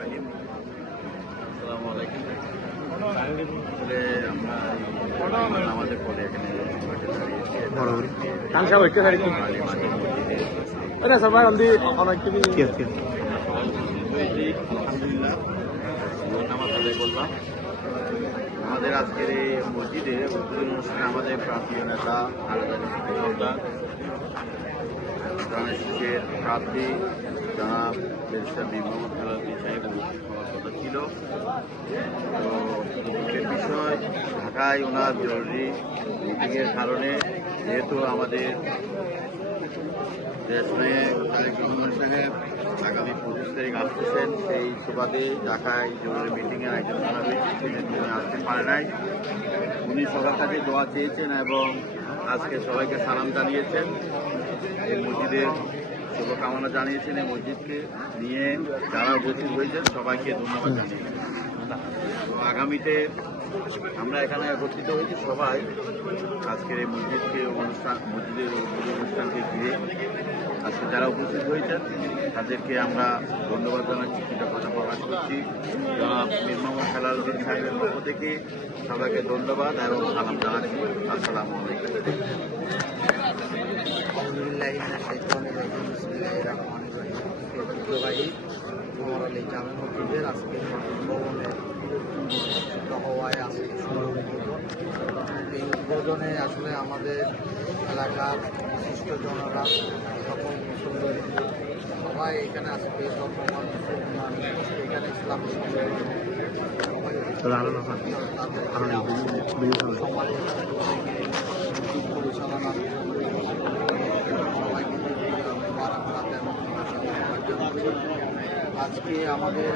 রহিম। আসসালামু আলাইকুম। আমরা আমাদের পরে এখানে আলহামদুলিল্লাহ নামাজ আদায় করলাম। আমাদের আজকের এই মসজিদে উদ্বোধন অনুষ্ঠানে আমাদের প্রান্তীয় নেতা আলাদানি সরকার, ধানের প্রার্থী জনাব ব্যারিস্টার মীর মোহাম্মদ হেলালুদ্দিন সাহেব উপস্থিত হওয়ার কথা ছিল। তো দুঃখের বিষয়, ঢাকায় ওনার জরুরি মিটিংয়ের কারণে যেহেতু আমাদের দেশ নায়ক তারেক রহমান সাহেব আগামী 25 তারিখ আসতেছেন, সেই সুবাদে ঢাকায় জরুরি মিটিংয়ের আয়োজন করা হয়েছে, সেজন্য উনি আসতে পারে নাই। উনি সবার কাছে দোয়া চেয়েছেন এবং আজকে সবাইকে সালাম জানিয়েছেন, এই মসজিদের শুভকামনা জানিয়েছেন। এই মসজিদকে নিয়ে যারা উপস্থিত হয়েছেন সবাইকে ধন্যবাদ জানিয়েছেন। তো আগামীতে আমরা এখানে একত্রিত হয়েছি সবাই আজকের এই মসজিদের অনুষ্ঠানকে ঘিরে। আজকে যারা উপস্থিত হয়েছেন তাদেরকে আমরা ধন্যবাদ জানাচ্ছি, কৃতজ্ঞতা প্রকাশ করছি। জনাব মীর মোহাম্মদ হেলালুদ্দিন সাহেবের পক্ষ থেকে সবাইকে ধন্যবাদ এবং সালাম জানাচ্ছি। আসসালামু আলাইকুম। জামে মসজিদের আজকে ভবনের হওয়ায় আজকে এই উদ্বোধনে আসলে আমাদের এলাকার বিশিষ্ট জনরা, সকল মুসলমান সবাই এখানে আজকে ধর্মমান মুসলমান এখানে ইসলামী পরিচালনা আজকে আমাদের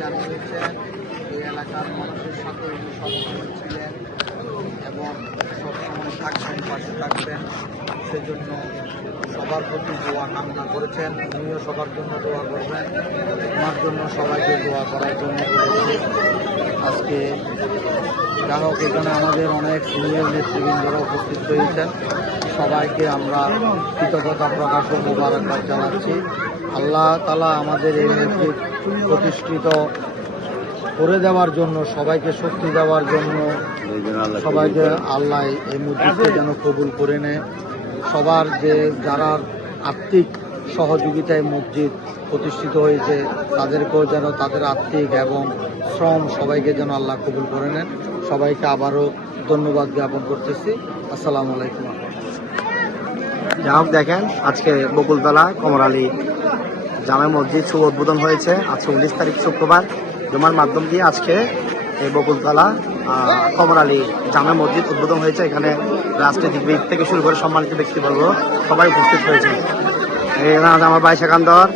জানিয়েছেন এই এলাকার মানুষের সাথে উনি সবসময় ছিলেন এবং সবসময় থাকবেন, পাশে থাকবেন। সেজন্য সবার প্রতি দোয়া কামনা করেছেন। উনিও সবার জন্য দোয়া করবেন, আমার জন্য সবাইকে দোয়া করার জন্য বলেছি। আজকে যাই হোক, এখানে আমাদের অনেক সিনিয়র নেতৃবৃন্দরা উপস্থিত হয়েছেন, সবাইকে আমরা কৃতজ্ঞতা প্রকাশ ও মোবারকবাদ জানাচ্ছি। আল্লাহ তাআলা আমাদের এই মসজিদ প্রতিষ্ঠিত করে দেওয়ার জন্য, সবাইকে শক্তি দেওয়ার জন্য, সবাইকে আল্লাহ এই মসজিদকে যেন কবুল করে নেয়। সবার যে যারা আর্থিক সহযোগিতায় মসজিদ প্রতিষ্ঠিত হয়েছে তাদেরকেও যেন তাদের আর্থিক এবং শ্রম সবাইকে যেন আল্লাহ কবুল করে নেন। সবাইকে আবারও ধন্যবাদ জ্ঞাপন করতেছি। আসসালামু আলাইকুম। যা হোক, দেখেন আজকে বকুলতলা কমর আলী জামে মসজিদ শুভ উদ্বোধন হয়েছে। আজকে 19 তারিখ শুক্রবার জুমার মাধ্যম দিয়ে আজকে এই বকুলতলা কমর আলী জামে মসজিদ উদ্বোধন হয়েছে। এখানে রাজনীতিবিদ থেকে শুরু করে সম্মানিত ব্যক্তিবর্গ সবাই উপস্থিত হয়েছে। এখানে আমার ভাই সেকান্দর,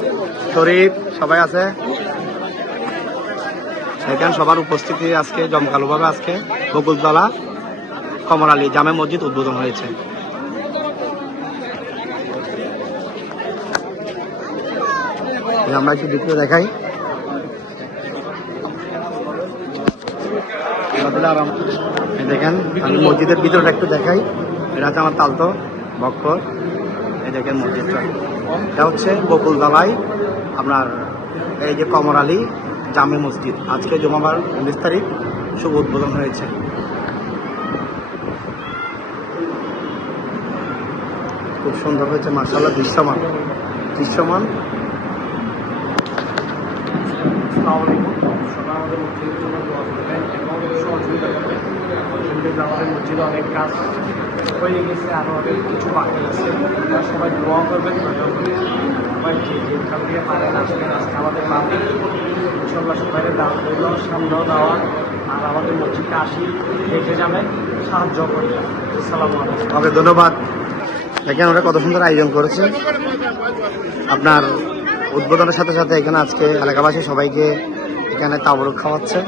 শরীফ সবাই আছে। এখানে সবার উপস্থিতি আজকে জমকালোভাবে আজকে বকুলতলা কমর আলী জামে মসজিদ উদ্বোধন হয়েছে। আমরা একটু ভিতরে দেখাই। দেখেন আমি মসজিদের ভিতরটা একটু দেখাই। এটা হচ্ছে আমার তালতো বক্কর। এই দেখেন মসজিদটা, এটা হচ্ছে বকুলতলায় আপনার এই যে কমর আলী জামে মসজিদ। আজকে জুমাবার 19 তারিখ শুভ উদ্বোধন হয়েছে। খুব সুন্দর হয়েছে মাশাআল্লাহ, দৃশ্যমান। আমাদের মসজিদের জন্য দোয়া করবেন এবং সহযোগিতা করবেন। আমাদের মসজিদে অনেক কাজ হয়ে গেছে, আরও অনেক কিছু বাকি আছে। সবাই দোয়া করবেন, সবাই যেখান থেকে পারেন আসবেন। আজকে আমাদের বাড়ি ইনশাল্লাহ সবাই দাওয়াত রইল, সামনেও দাওয়াত। আর আমাদের মসজিদটা আসি দেখে যাবেন, সাহায্য করবেন। আসসালামু আলাইকুম। ওকে, ধন্যবাদ। দেখেন ওরা কত সুন্দর আয়োজন করেছে। আপনার উদ্বোধনের সাথে সাথে এখানে আজকে এলাকাবাসী সবাইকে এখানে তাবরুক খাওয়াচ্ছে।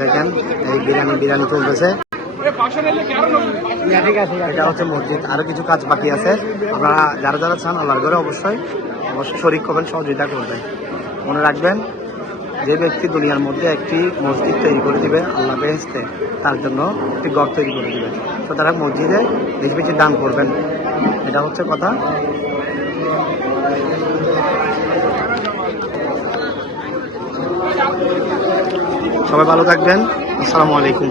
দেখেন এই বিরিয়ানি চলতেছে। এটা হচ্ছে মসজিদ, আরো কিছু কাজ বাকি আছে। আপনারা যারা যারা চান আল্লাহর ঘরে অবশ্যই শরীক করবেন, সহযোগিতা করবেন। মনে রাখবেন, যে ব্যক্তি দুনিয়ার মধ্যে একটি মসজিদ তৈরি করে দিবে আল্লাহ বেহেশতে, তার জন্য একটি ঘর তৈরি করে দিবে। সুতরাং মসজিদে বেশি বেশি দান করবেন, এটা হচ্ছে কথা। সবাই ভালো থাকবেন। আসসালামু আলাইকুম।